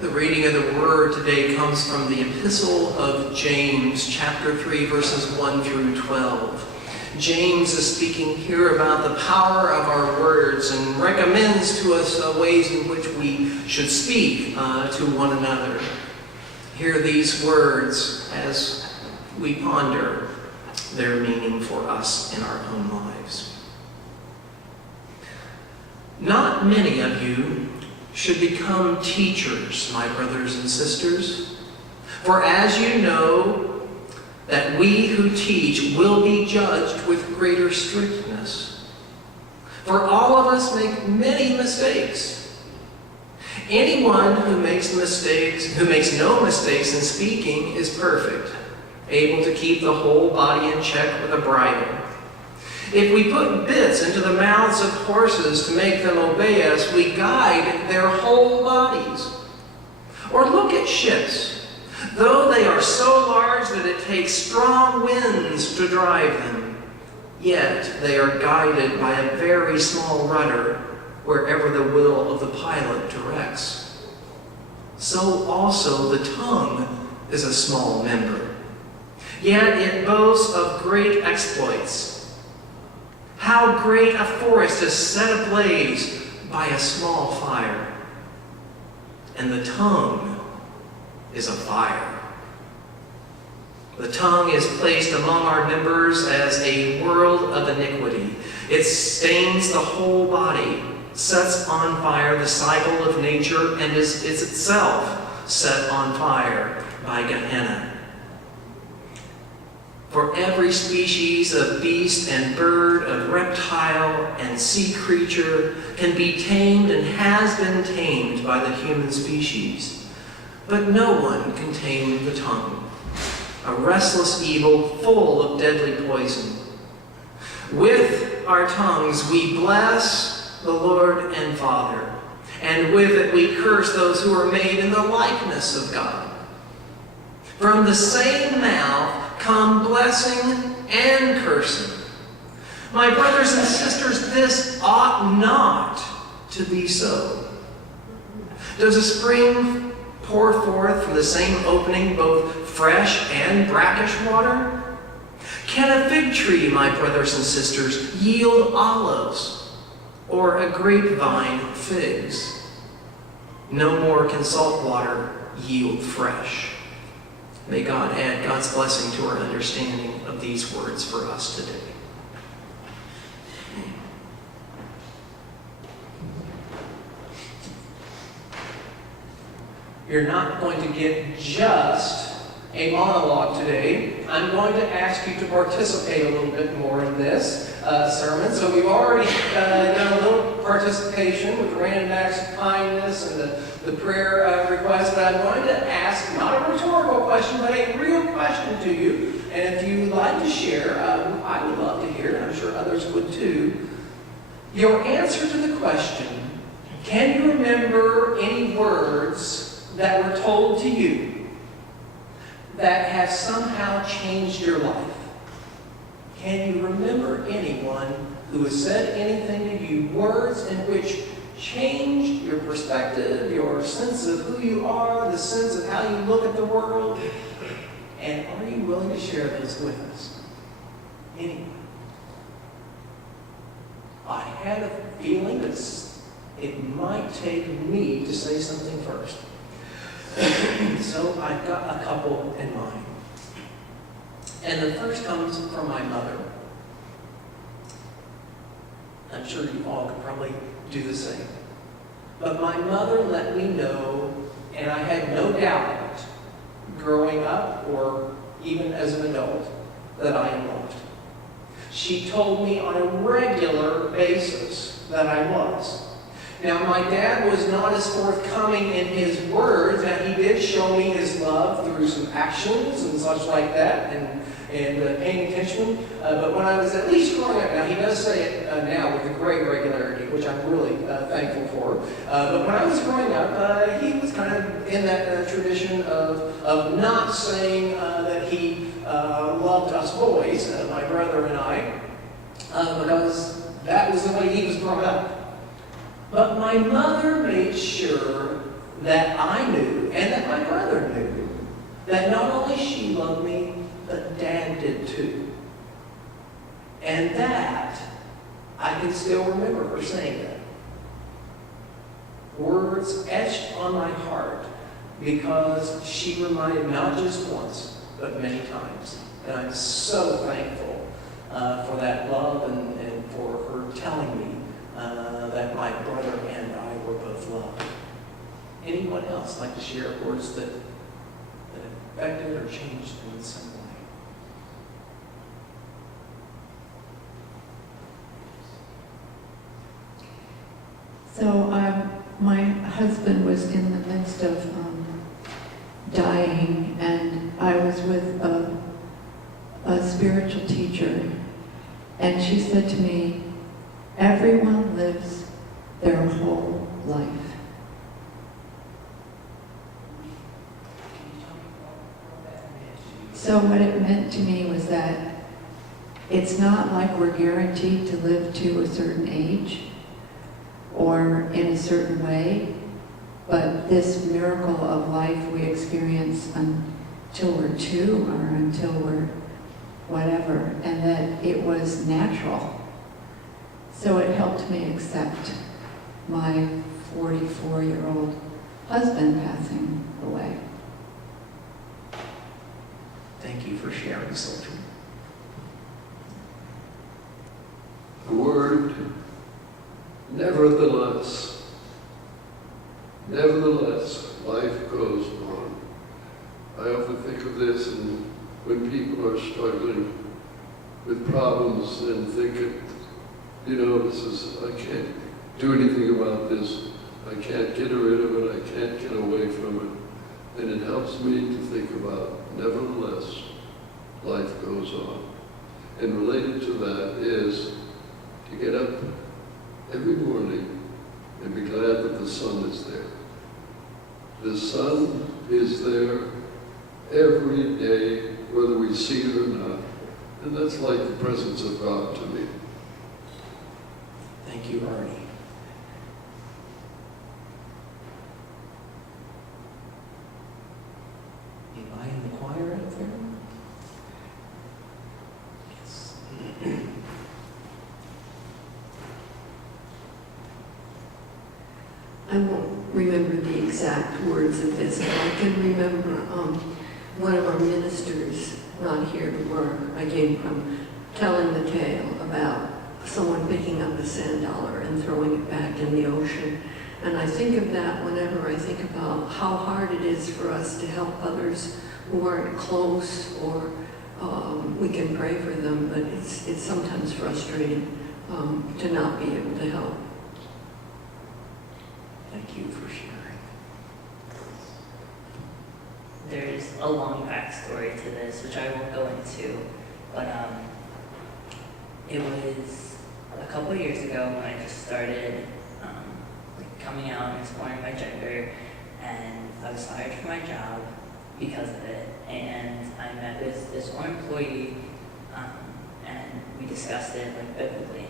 The reading of the Word today comes from the Epistle of James, chapter 3, verses 1 through 12. James is speaking here about the power of our words and recommends to us ways in which we should speak to one another. Hear these words as we ponder their meaning for us in our own lives. Not many of you should become teachers, my brothers and sisters. For as you know that we who teach will be judged with greater strictness. For all of us make many mistakes. Anyone who makes no mistakes in speaking is perfect, able to keep the whole body in check with a bridle. If we put bits into the mouths of horses to make them obey us, we guide their whole bodies. Or look at ships. Though they are so large that it takes strong winds to drive them, yet they are guided by a very small rudder wherever the will of the pilot directs. So also the tongue is a small member, yet it boasts of great exploits. How great a forest is set ablaze by a small fire. And the tongue is a fire. The tongue is placed among our members as a world of iniquity. It stains the whole body, sets on fire the cycle of nature, and is itself set on fire by Gehenna. For every species of beast and bird, of reptile and sea creature can be tamed and has been tamed by the human species. But no one can tame the tongue, a restless evil full of deadly poison. With our tongues we bless the Lord and Father, and with it we curse those who are made in the likeness of God. From the same mouth come blessing and cursing. My brothers and sisters, this ought not to be so. Does a spring pour forth from the same opening both fresh and brackish water? Can a fig tree, my brothers and sisters, yield olives, or a grapevine figs? No more can salt water yield fresh. May God add God's blessing to our understanding of these words for us today. You're not going to get just a monologue today. I'm going to ask you to participate a little bit more in this sermon. So we've already done a little participation with the random acts of kindness and the prayer request, but I'm going to ask not a rhetorical question, but a real question to you. And if you'd like to share, I would love to hear, and I'm sure others would too, your answer to the question, can you remember any words that were told to you that have somehow changed your life? Can you remember anyone who has said anything to you, words in which changed your perspective, your sense of who you are, the sense of how you look at the world? And are you willing to share those with us? Anyone? I had a feeling that it might take me to say something first. So I've got a couple in mind. And the first comes from my mother. I'm sure you all could probably do the same. But my mother let me know, and I had no doubt of it, growing up or even as an adult, that I am loved. She told me on a regular basis that I was. Now, my dad was not as forthcoming in his words, and he did show me his love through some actions and such like that, and paying attention. But when I was at least growing up, now he does say it now with a great regularity, which I'm really thankful for. But when I was growing up, he was kind of in that tradition of not saying that he loved us boys, my brother and I, because that was the way he was growing up. But my mother made sure that I knew and that my brother knew that not only she loved me, but Dad did too. And that, I can still remember her saying that. Words etched on my heart because she reminded me not just once, but many times. And I'm so thankful for that love and for her telling me that my brother and I were both loved. Anyone else like to share words that affected or changed in some way? So my husband was in the midst of dying, and I was with a spiritual teacher, and she said to me, everyone lives their whole life. So what it meant to me was that it's not like we're guaranteed to live to a certain age or in a certain way, but this miracle of life we experience until we're 2 or until we're whatever, and that it was natural. So it helped me accept my 44-year-old husband passing away. Thank you for sharing, Sylvia. The word, nevertheless. Nevertheless, life goes on. I often think of this, and when people are struggling with problems and thinking, I can't do anything about this. I can't get rid of it. I can't get away from it. And it helps me to think about, nevertheless, life goes on. And related to that is to get up every morning and be glad that the sun is there. The sun is there every day, whether we see it or not. And that's like the presence of God to me. Thank you, Arnie. Anybody in the choir out there? Yes. I won't remember the exact words of this, but I can remember one of our ministers, not here to work, I came from, telling the tale about someone picking up a $10 and throwing it back in the ocean. And I think of that whenever I think about how hard it is for us to help others who aren't close, or we can pray for them, but it's sometimes frustrating to not be able to help. Thank you for sharing. There's a long backstory to this, which I won't go into, but it was a couple of years ago when I just started coming out and exploring my gender, and I was fired from my job because of it. And I met with this one employee, and we discussed it biblically.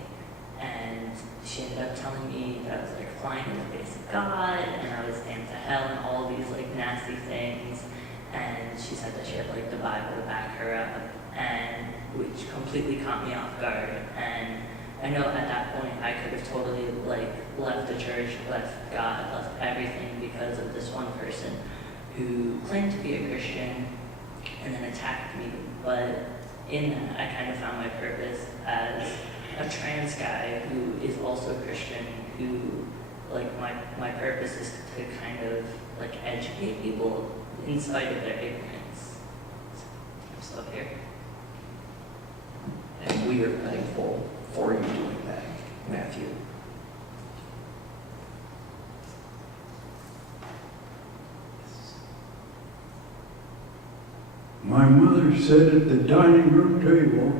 And she ended up telling me that I was flying in the face of God, and I was damned to hell, and all these nasty things. And she said that she had the Bible to back her up, and which completely caught me off guard. And I know at that point I could have totally left the church, left God, left everything because of this one person who claimed to be a Christian and then attacked me. But in that, I kind of found my purpose as a trans guy who is also Christian, who my purpose is to kind of educate people in spite of their ignorance. I'm still here. And we are thankful for you doing that, Matthew. My mother said at the dining room table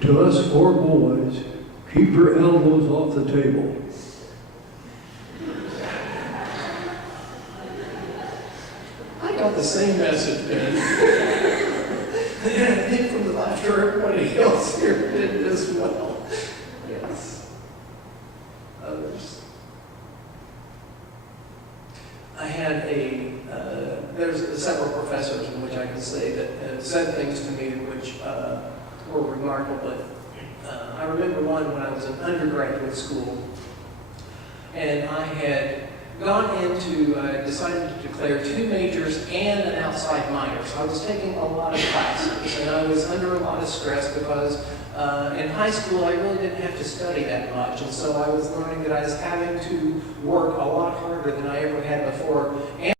to us 4 boys, keep your elbows off the table. I got the same message, Ben. And I think from the laughter, everybody else here did as well. Yes. Others. I had there's several professors in which I can say that said things to me which were remarkable, but I remember one when I was in undergraduate school, and I had gone into, decided to declare 2 majors and an outside minor. So I was taking a lot of classes, and I was under a lot of stress because in high school I really didn't have to study that much, and so I was learning that I was having to work a lot harder than I ever had before. And